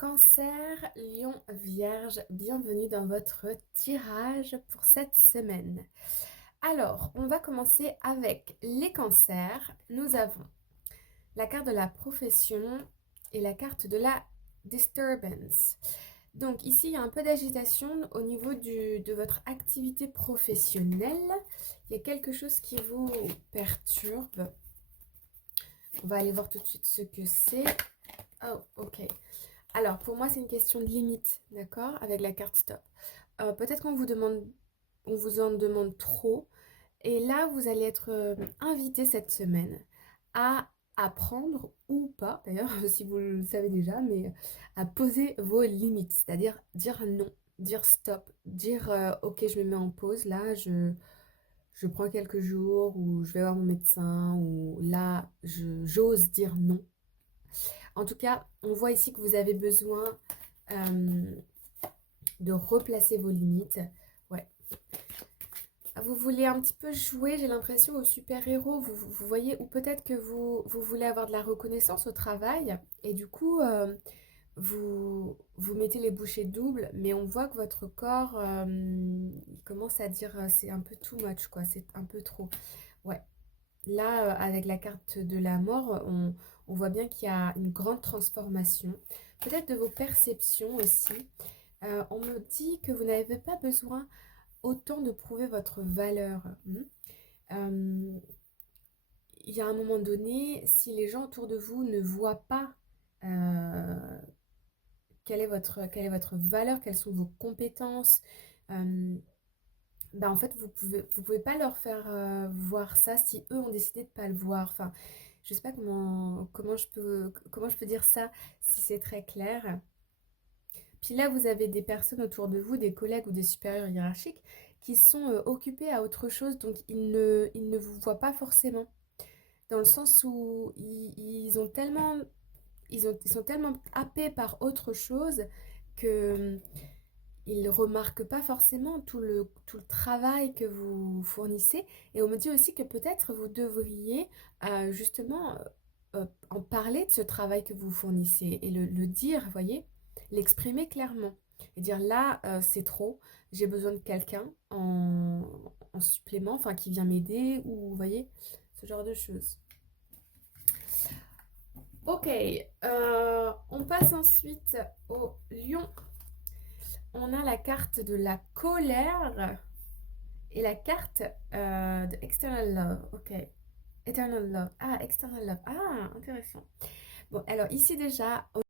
Cancer, Lion, Vierge, bienvenue dans votre tirage pour cette semaine. Alors, on va commencer avec les cancers. Nous avons la carte de la profession et la carte de la disturbance. Donc ici, il y a un peu d'agitation au niveau de votre activité professionnelle. Il y a quelque chose qui vous perturbe. On va aller voir tout de suite ce que c'est. Oh, ok. Alors, pour moi, c'est une question de limite, d'accord? Avec la carte stop. Peut-être on vous en demande trop. Et là, vous allez être invité cette semaine à apprendre ou pas, d'ailleurs, si vous le savez déjà, mais à poser vos limites. C'est-à-dire dire non, dire stop, dire ok, je me mets en pause, là, je prends quelques jours, ou je vais voir mon médecin, ou là, j'ose dire non. En tout cas, on voit ici que vous avez besoin euh, de replacer vos limites. Ouais. Vous voulez un petit peu jouer, j'ai l'impression, au super-héros. Vous voyez, ou peut-être que vous voulez avoir de la reconnaissance au travail. Et du coup, vous mettez les bouchées doubles. Mais on voit que votre corps, il commence à dire c'est un peu too much, quoi. C'est un peu trop. Ouais. Là, avec la carte de la mort, on voit bien qu'il y a une grande transformation. Peut-être de vos perceptions aussi. On me dit que vous n'avez pas besoin autant de prouver votre valeur. Il y a un moment donné, si les gens autour de vous ne voient pas euh, quelle est votre valeur, quelles sont vos compétences, euh, bah en fait, vous pouvez pas leur faire voir ça si eux ont décidé de pas le voir. Enfin, je sais pas comment je peux dire ça si c'est très clair. Puis là, vous avez des personnes autour de vous, des collègues ou des supérieurs hiérarchiques, qui sont occupés à autre chose, donc ils ne vous voient pas forcément. Dans le sens où ils sont tellement happés par autre chose que ils ne remarquent pas forcément tout le travail que vous fournissez. Et on me dit aussi que peut-être vous devriez justement en parler de ce travail que vous fournissez et le dire, vous voyez, l'exprimer clairement. Et dire là, c'est trop, j'ai besoin de quelqu'un en supplément, enfin qui vient m'aider, ou vous voyez, ce genre de choses. Ok, on passe ensuite au lion. On a la carte de la colère et la carte de External Love. Ok, Eternal Love. Ah, External Love. Ah, intéressant. Bon, alors ici déjà,